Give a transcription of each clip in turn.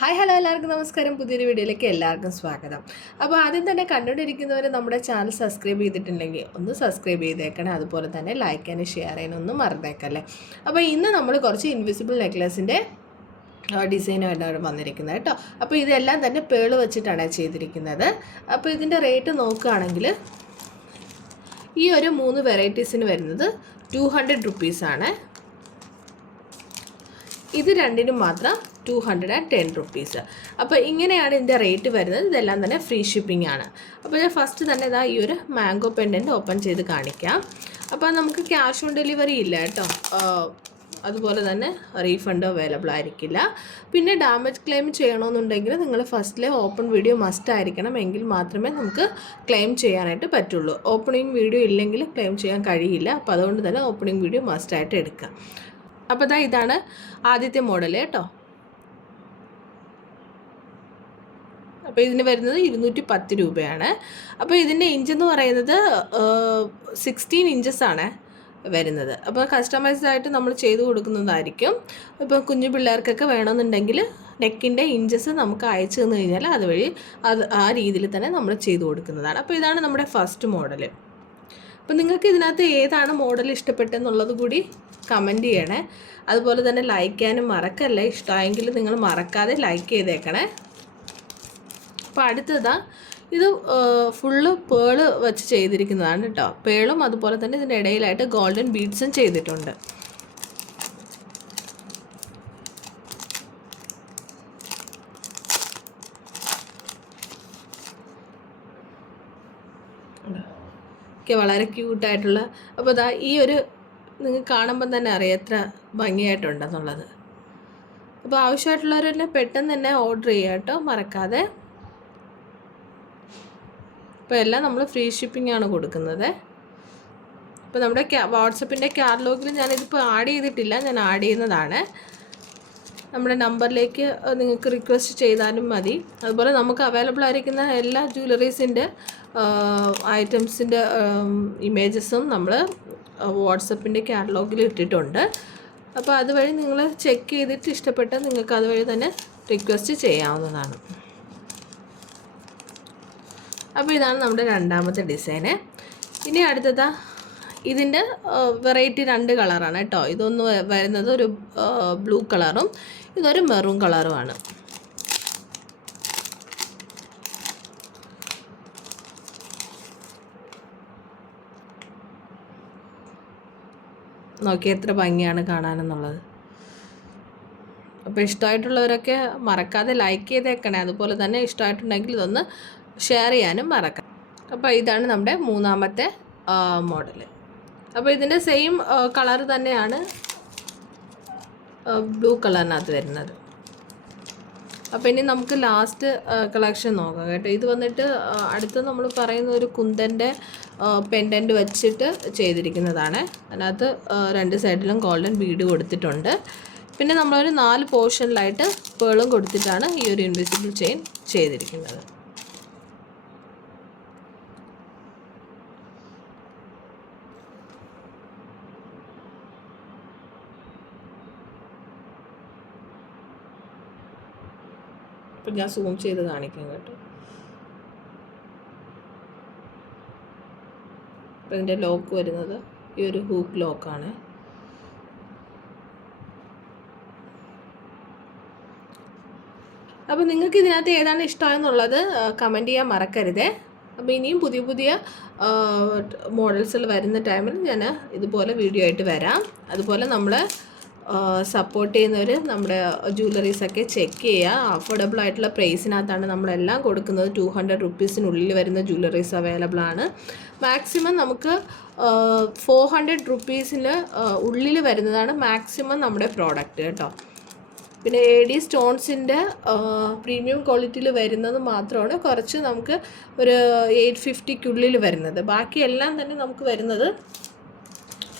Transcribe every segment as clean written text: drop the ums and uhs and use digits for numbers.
Hi hello എല്ലാവർക്കും നമസ്കാരം. പുതിയൊരു വീഡിയോയിലേക്ക് എല്ലാവർക്കും സ്വാഗതം. അപ്പോൾ ആദ്യം തന്നെ കണ്ടുകൊണ്ടിരിക്കുന്നവർ നമ്മുടെ ചാനൽ സബ്സ്ക്രൈബ് ചെയ്തിട്ടുണ്ടെങ്കിൽ ഒന്ന് സബ്സ്ക്രൈബ് ചെയ്തേക്കണേ. അതുപോലെ തന്നെ ലൈക്ക് ചെയ്യാനും ഷെയർ ചെയ്യാനൊന്നും മറന്നേക്കല്ലേ. അപ്പോൾ ഇന്ന് നമ്മൾ കുറച്ച് ഇൻവിസിബിൾ നെക്ലസിൻ്റെ ഡിസൈനായിട്ടാണ് വന്നിരിക്കുന്നത് കേട്ടോ. അപ്പോൾ ഇതെല്ലാം തന്നെ പേള് വെച്ചിട്ടാണ് ചെയ്തിരിക്കുന്നത്. അപ്പോൾ ഇതിൻ്റെ റേറ്റ് നോക്കുകയാണെങ്കിൽ ഈ ഒരു 3 വെറൈറ്റീസിന് വരുന്നത് 200 റുപ്പീസാണ്. ഇത് രണ്ടിനും മാത്രം 210 റുപ്പീസ്. അപ്പോൾ ഇങ്ങനെയാണ് ഇതിൻ്റെ റേറ്റ് വരുന്നത്. ഇതെല്ലാം തന്നെ ഫ്രീ ഷിപ്പിംഗ് ആണ്. അപ്പോൾ ഞാൻ ഫസ്റ്റ് തന്നെ ഇതാ ഈ ഒരു മാംഗോ പെൻഡൻറ്റ് ഓപ്പൺ ചെയ്ത് കാണിക്കാം. അപ്പോൾ നമുക്ക് ക്യാഷ് ഓൺ ഡെലിവറി ഇല്ല കേട്ടോ. അതുപോലെ തന്നെ റീഫണ്ട് അവൈലബിൾ ആയിരിക്കില്ല. പിന്നെ ഡാമേജ് ക്ലെയിം ചെയ്യണമെന്നുണ്ടെങ്കിൽ നിങ്ങൾ ഫസ്റ്റിലെ ഓപ്പൺ വീഡിയോ മസ്റ്റ് ആയിരിക്കണം. എങ്കിൽ മാത്രമേ നമുക്ക് ക്ലെയിം ചെയ്യാനായിട്ട് പറ്റുള്ളൂ. ഓപ്പണിംഗ് വീഡിയോ ഇല്ലെങ്കിൽ ക്ലെയിം ചെയ്യാൻ കഴിയില്ല. അപ്പോൾ അതുകൊണ്ട് തന്നെ ഓപ്പണിംഗ് വീഡിയോ മസ്റ്റായിട്ട് എടുക്കുക. അപ്പോൾ ഇതാണ് ആദ്യത്തെ മോഡൽ കേട്ടോ. അപ്പോൾ ഇതിന് വരുന്നത് 210 രൂപയാണ്. അപ്പോൾ ഇതിൻ്റെ ഇഞ്ചെന്ന് പറയുന്നത് 16 ഇഞ്ചസാണ് വരുന്നത്. അപ്പോൾ കസ്റ്റമൈസ്ഡ് ആയിട്ട് നമ്മൾ ചെയ്ത് കൊടുക്കുന്നതായിരിക്കും. ഇപ്പോൾ കുഞ്ഞു പിള്ളേർക്കൊക്കെ വേണമെന്നുണ്ടെങ്കിൽ നെക്കിൻ്റെ ഇഞ്ചസ് നമുക്ക് അയച്ചു തന്നു കഴിഞ്ഞാൽ അതുവഴി ആ രീതിയിൽ തന്നെ നമ്മൾ ചെയ്ത് കൊടുക്കുന്നതാണ്. അപ്പോൾ ഇതാണ് നമ്മുടെ ഫസ്റ്റ് മോഡൽ. അപ്പോൾ നിങ്ങൾക്ക് ഇതിനകത്ത് ഏതാണ് മോഡൽ ഇഷ്ടപ്പെട്ടെന്നുള്ളത് കൂടി കമൻറ്റ് ചെയ്യണേ. അതുപോലെ തന്നെ ലൈക്ക് ചെയ്യാനും മറക്കല്ലേ. ഇഷ്ടമായെങ്കിൽ നിങ്ങൾ മറക്കാതെ ലൈക്ക് ചെയ്തേക്കണേ. അപ്പോൾ അടുത്തതാ ഇത് ഫുള്ള് പേള് വെച്ച് ചെയ്തിരിക്കുന്നതാണ് കേട്ടോ. പേളും അതുപോലെ തന്നെ ഇതിൻ്റെ ഇടയിലായിട്ട് ഗോൾഡൻ ബീഡ്സും ചെയ്തിട്ടുണ്ട്. ഒക്കെ വളരെ ക്യൂട്ടായിട്ടുള്ള. അപ്പോൾ ഈ ഒരു നിങ്ങൾക്ക് കാണുമ്പം തന്നെ അറിയാം എത്ര ഭംഗിയായിട്ടുണ്ടെന്നുള്ളത്. അപ്പോൾ ആവശ്യമായിട്ടുള്ളവരെല്ലാം പെട്ടെന്ന് തന്നെ ഓർഡർ ചെയ്യുക കേട്ടോ, മറക്കാതെ. അപ്പോൾ എല്ലാം നമ്മൾ ഫ്രീ ഷിപ്പിംഗ് ആണ് കൊടുക്കുന്നത്. അപ്പോൾ നമ്മുടെ വാട്സപ്പിൻ്റെ കാറ്റലോഗിൽ ഞാനിതിപ്പോൾ ആഡ് ചെയ്തിട്ടില്ല, ഞാൻ ആഡ് ചെയ്യുന്നതാണ്. നമ്മുടെ നമ്പറിലേക്ക് നിങ്ങൾക്ക് റിക്വസ്റ്റ് ചെയ്താലും മതി. അതുപോലെ നമുക്ക് അവൈലബിൾ ആയിരിക്കുന്ന എല്ലാ ജ്വല്ലറീസിൻ്റെ ഐറ്റംസിൻ്റെ ഇമേജസും നമ്മൾ വാട്സപ്പിൻ്റെ കാറ്റലോഗിൽ ഇട്ടിട്ടുണ്ട്. അപ്പോൾ അതുവഴി നിങ്ങൾ ചെക്ക് ചെയ്തിട്ട് ഇഷ്ടപ്പെട്ടാൽ നിങ്ങൾക്ക് അതുവഴി തന്നെ റിക്വസ്റ്റ് ചെയ്യാവുന്നതാണ്. അപ്പോൾ ഇതാണ് നമ്മുടെ രണ്ടാമത്തെ ഡിസൈന്. ഇനി അടുത്തതാ ഇതിൻ്റെ വെറൈറ്റി 2 കളറാണ് കേട്ടോ. ഇതൊന്ന് വരുന്നത് ഒരു ബ്ലൂ കളറും ഇതൊരു മെറൂൺ കളറുമാണ്. നോക്കി എത്ര ഭംഗിയാണ് കാണാനെന്നുള്ളത്. അപ്പോൾ ഇഷ്ടമായിട്ടുള്ളവരൊക്കെ മറക്കാതെ ലൈക്ക് ചെയ്തേക്കണേ. അതുപോലെ തന്നെ ഇഷ്ടമായിട്ടുണ്ടെങ്കിൽ ഇതൊന്ന് ഷെയർ ചെയ്യാനും മറക്കാം. അപ്പോൾ ഇതാണ് നമ്മുടെ മൂന്നാമത്തെ മോഡൽ. അപ്പോൾ ഇതിൻ്റെ സെയിം കളർ തന്നെയാണ് ബ്ലൂ കളറിനകത്ത് വരുന്നത്. അപ്പോൾ ഇനി നമുക്ക് ലാസ്റ്റ് കളക്ഷൻ നോക്കാം കേട്ടോ. ഇത് വന്നിട്ട് അടുത്ത് നമ്മൾ പറയുന്ന ഒരു കുന്തൻ്റെ പെൻഡൻറ്റ് വെച്ചിട്ട് ചെയ്തിരിക്കുന്നതാണ്. അതിനകത്ത് 2 സൈഡിലും ഗോൾഡൻ ബീഡ് കൊടുത്തിട്ടുണ്ട്. പിന്നെ നമ്മളൊരു 4 പോർഷനിലായിട്ട് പേളും കൊടുത്തിട്ടാണ് ഈ ഒരു ഇൻവിസിബിൾ ചെയിൻ ചെയ്തിരിക്കുന്നത്. അപ്പം ഞാൻ സൂം ചെയ്ത് കാണിക്കാം കേട്ടോ. അപ്പം ഇതിൻ്റെ ലോക്ക് വരുന്നത് ഈ ഒരു ഹൂക്ക് ലോക്കാണ്. അപ്പോൾ നിങ്ങൾക്ക് ഇതിനകത്ത് ഏതാണ് ഇഷ്ടമായെന്നുള്ളത് കമൻറ്റ് ചെയ്യാൻ മറക്കരുതേ. അപ്പോൾ ഇനിയും പുതിയ പുതിയ മോഡൽസിൽ വരുന്ന ടൈമിൽ ഞാൻ ഇതുപോലെ വീഡിയോ ആയിട്ട് വരാം. അതുപോലെ നമ്മൾ സപ്പോർട്ട് ചെയ്യുന്നവർ നമ്മുടെ ജ്വല്ലറീസൊക്കെ ചെക്ക് ചെയ്യുക. അഫോർഡബിൾ ആയിട്ടുള്ള പ്രൈസിനകത്താണ് നമ്മളെല്ലാം കൊടുക്കുന്നത്. 200 റുപ്പീസിനുള്ളിൽ വരുന്ന ജ്വല്ലറീസ് അവൈലബിൾ ആണ്. മാക്സിമം നമുക്ക് 400 റുപ്പീസിന് ഉള്ളിൽ വരുന്നതാണ് മാക്സിമം നമ്മുടെ പ്രോഡക്റ്റ് കേട്ടോ. പിന്നെ AD സ്റ്റോൺസിൻ്റെ പ്രീമിയം ക്വാളിറ്റിയിൽ വരുന്നത് മാത്രമാണ് കുറച്ച് നമുക്ക് ഒരു 850ക്കുള്ളിൽ വരുന്നത്. ബാക്കിയെല്ലാം തന്നെ നമുക്ക് വരുന്നത്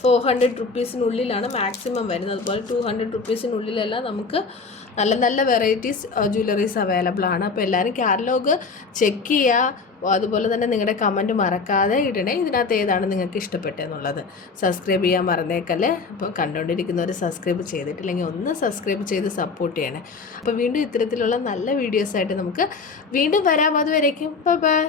400 റുപ്പീസിനുള്ളിലാണ് മാക്സിമം വരുന്നത്. അതുപോലെ 200 റുപ്പീസിനുള്ളിലെല്ലാം നമുക്ക് നല്ല നല്ല വെറൈറ്റീസ് ജ്വല്ലറീസ് അവൈലബിൾ ആണ്. അപ്പോൾ എല്ലാവരും കാറ്റലോഗ് ചെക്ക് ചെയ്യുക. അതുപോലെ തന്നെ നിങ്ങളുടെ കമൻറ്റ് മറക്കാതെ ഇടണേ, ഇതിനകത്ത് ഏതാണ് നിങ്ങൾക്ക് ഇഷ്ടപ്പെട്ടതെന്നുള്ളത്. സബ്സ്ക്രൈബ് ചെയ്യാൻ മറന്നേക്കല്ലേ. അപ്പോൾ കണ്ടുകൊണ്ടിരിക്കുന്നവർ സബ്സ്ക്രൈബ് ചെയ്തിട്ടില്ലെങ്കിൽ ഒന്ന് സബ്സ്ക്രൈബ് ചെയ്ത് സപ്പോർട്ട് ചെയ്യണേ. അപ്പോൾ വീണ്ടും ഇത്തരത്തിലുള്ള നല്ല വീഡിയോസായിട്ട് നമുക്ക് വീണ്ടും വരാം. അതുവരേക്കും ബൈ ബൈ.